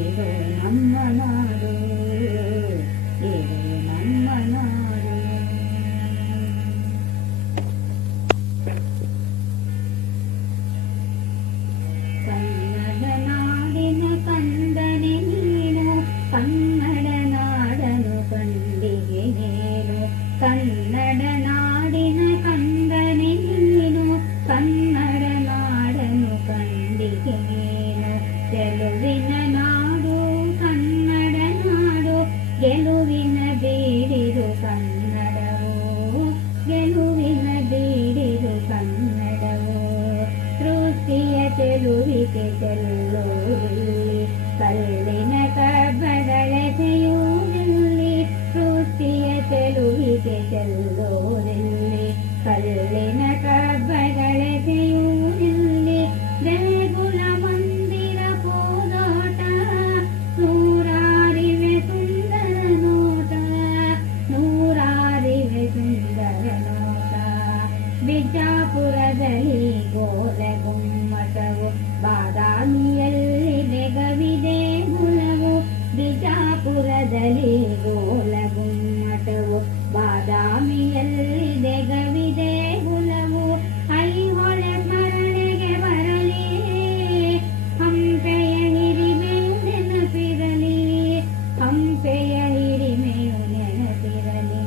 ಇದು ನಮ್ಮ ನಾಡು, ಇದು ನಮ್ಮ ನಾಡು. ಕನ್ನಡ ನಾಡಿನ ಕಂದನೆ ನೀನು, ಕನ್ನಡ ನಾಡನು ಕಂಡಿಗೆ ನೀನು. ಕನ್ನಡ ನಾಡಿನ ಕಂದನೆ ನೀನು, ಕನ್ನಡ ನಾಡನು ಕಂಡಿಗೆ ನೀನು. ಗೆಲುವಿನ ನಾಡು ಕನ್ನಡ ನಾಡು, ಗೆಲುವಿನ ಬೀಡಿದು ಕನ್ನಡವು, ಗೆಲುವಿನ ಬೀಡಿದು ಕನ್ನಡವು. ಸೃಷ್ಟಿಯ ಚೆಲುವಿಗೆ ಚೆಲ್ಲೋರಿಲ್ಲಿ, ಕಲ್ಲಿನ ಕಬ್ಬಗಳೆಸೆಯುವುದಿಲ್ಲಿ. ಸೃಷ್ಟಿಯ ಚೆಲುವಿಗೆ ಚೆಲ್ಲೋರಿಲ್ಲಿ, ಕಲ್ಲಿನ ಕಬ್ಬಗಳೆಸೆಯುವುದಿಲ್ಲಿ. ದೇಗುಲ ಮಂದಿರ ಪೂದೋಟ, ನೂರಾರಿವೆ ಸುಂದರ ನೋಟ, ನೂರಾರಿವೆ ಸುಂದರ ನೋಟ. ಬಿಜಾಪುರದಲ್ಲಿ ಗೋಲೆ ಗುಮ್ಮಟವು, ಬಾದಾಮಿಯಲ್ಲಿ ಬೆಗವಿದೆ ಗುಲವು. ಬಿಜಾಪುರದಲ್ಲಿ ಗೋಲೆ ಗುಮ್ಮಟವು, ಬಾದಾಮಿಯಲ್ಲಿ ಬೆಗವಿದೆ ಗುಲವು. ಐಹೊಳೆ ಸ್ಮರಣೆಗೆ ಬರಲಿ, ಹಂಪೆಯ ಹಿರಿಮೆಯು ನೆನಪಿರಲಿ, ಹಂಪೆಯ ಹಿರಿಮೆಯು ನೆನಪಿರಲಿ.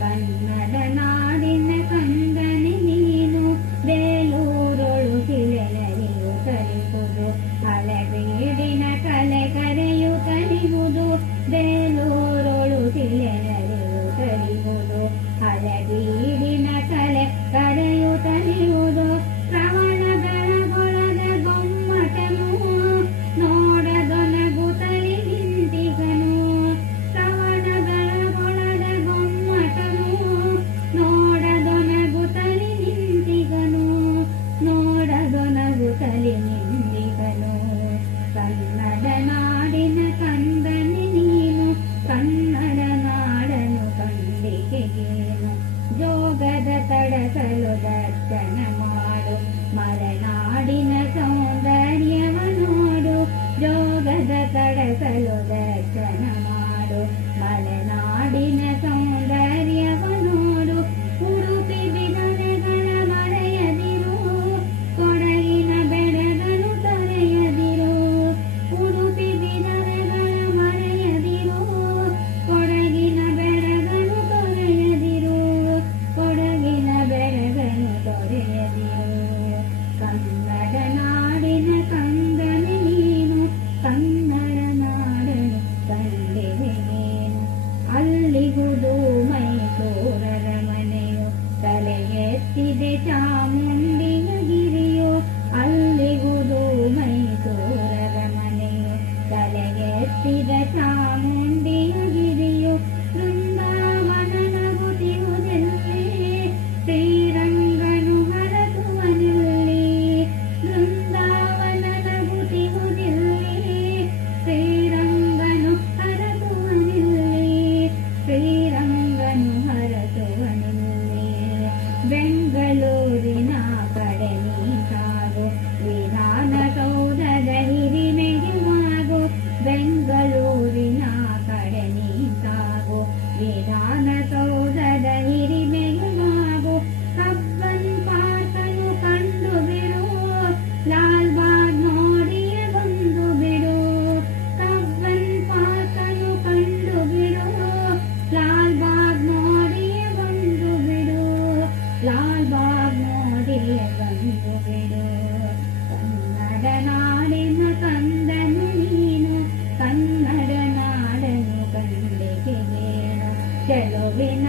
ಕನ್ನಡ ನಾಡಿನ ಕಂದನೆ ನೀನು, ಬೇಲೂರೊಳು ಶಿಲೆಯರಿಯು ಕಲಿಯುವುದು, ಹಳೆಬೀಡಿನ ಕಲೆ ಕರೆಯು ಕಲಿಯುವುದು. ಬೇಲೂರೊಳು ಶಿಲೆಯರಿಯು ಕಲಿಯುವುದು, ಹಳೆಬೀಡಿನ ಕಲೆ ಕರೆಯು ಕಲಿಯುವುದು. ಶ್ರವಣ ಬೆಳಗೊಳದ ಗೊಮ್ಮಟನು, ನೋಡದೊನಗುತ್ತಲಿ ನಿಂತಿಗನು. ಶ್ರವಣ ಬೆಳಗೊಳದ ಗೊಮ್ಮಟನು, ನೋಡದೊನಗುತ್ತಲಿ ನಿಂತಿಗನು, ನೋಡದೊನಗುತ್ತಲಿ ನಿಂತಿಗನು. ಕನ್ನಡ ನಾಡಿನ ಕಂದನೆ ನೀನು, ಕನ್ನಡ ನಾಡನು ಕಂಡಿಗೆಗೇನು. ಜೋಗದ ತಡಸಲು ದರ್ಶನ ಮಾಡು, ಮಲೆನಾಡಿನ ಸೌಂದರ್ಯವ ನೋಡು. ಜೋಗದ ತಡಸಲು ದರ್ಶನ ಮಾಡು, ಮಲೆನಾಡಿನ ಸೌಂದರ್ಯವ ನೋಡು. ಉಡುಪಿ ಬಿದರೆಗಳ ಮರೆಯದಿರು, ಕೊಡಗಿನ ಬೆಳೆಗಳು ತೊರೆಯದಿರು. ಉಡುಪಿ ಬಿದರೆಗಳ ಮರೆಯದಿರು, ಕೊಡಗಿನ ಬೆಳೆಗಳು ತೊರೆಯದಿರು, ಕೊಡಗಿನ ಬೆಳೆಗಳು ತೊರೆಯದಿರು. ಕನ್ನಡ ನಾಡಿನ ಕಂದನೆ ನೀನು, ಕನ್ನಡ ನಾಡನು ಕಂಡಿಗೆಗೇನು. ಅಲ್ಲಿಗುದು ಮೈಸೂರರ ಮನೆಯು, ತಲೆ ಎತ್ತಿದೆ ಚಾಮುಂಡಿಯ ಗಿರಿಯು. ಅಲ್ಲಿಗುದು ಮೈಸೂರರ ಮನೆಯು, ತಲೆ ಎತ್ತಿದ ಚಾಮುಂಡಿಯ ಗಿರಿಯು. ಬೃಂದಾವನ ನಗುತ್ತಿರುವುದೆಲ್ಲಿ, ಶ್ರೀರಂಗನು ಹರಸುವನೆಲ್ಲಿ. ಬೃಂದಾವನ ನಗುತ್ತಿರುವುದೆಲ್ಲಿ, ಶ್ರೀರಂಗನು ಹರಸುವನೆಲ್ಲಿ, ಶ್ರೀರಂಗನು ಹರಸುವನೆಲ್ಲಿ. ಬೆಂಗಳೂರಿನ ಕಡೆ ನೀ ಸಾಗು, ವಿಧಾನಸೌಧದ ಹಿರಿಮೆಗೆ ಮಾಗು. ಬೆಂಗಳೂರಿನ ಕಡೆ ನೀ ಸಾಗು, ವಿಧಾನಸೌಧದ ಹಿರಿಮೆಗೆ ಮಾಗು. ಕಬ್ಬನ್ ಪಾರ್ಕನು ಕಂಡು ಬಿಡು, ಲಾಲ್ ಬಾಗ್ ನೋಡಿಯೇ ಬಂದು ಬಿಡು. ಕಬ್ಬನ್ ಪಾರ್ಕನು ಕಂಡು ಬಿಡು, ಲಾಲ್ ಬಾಗ್ ನೋಡಿಯೇ ಬಂದು ಬಿಡು, ಲಾಲ್ ಬಾಗ್ ನೋಡಿಯೇ ಬಂದು ಬಿಡು. ಕನ್ನಡ ನಾಡಿನ ಕಂದನೆ ನೀನು, ಕನ್ನಡ ನಾಡನು ಕಂಡಿಗೆಗೇನು. ಚೆಲುವಿನ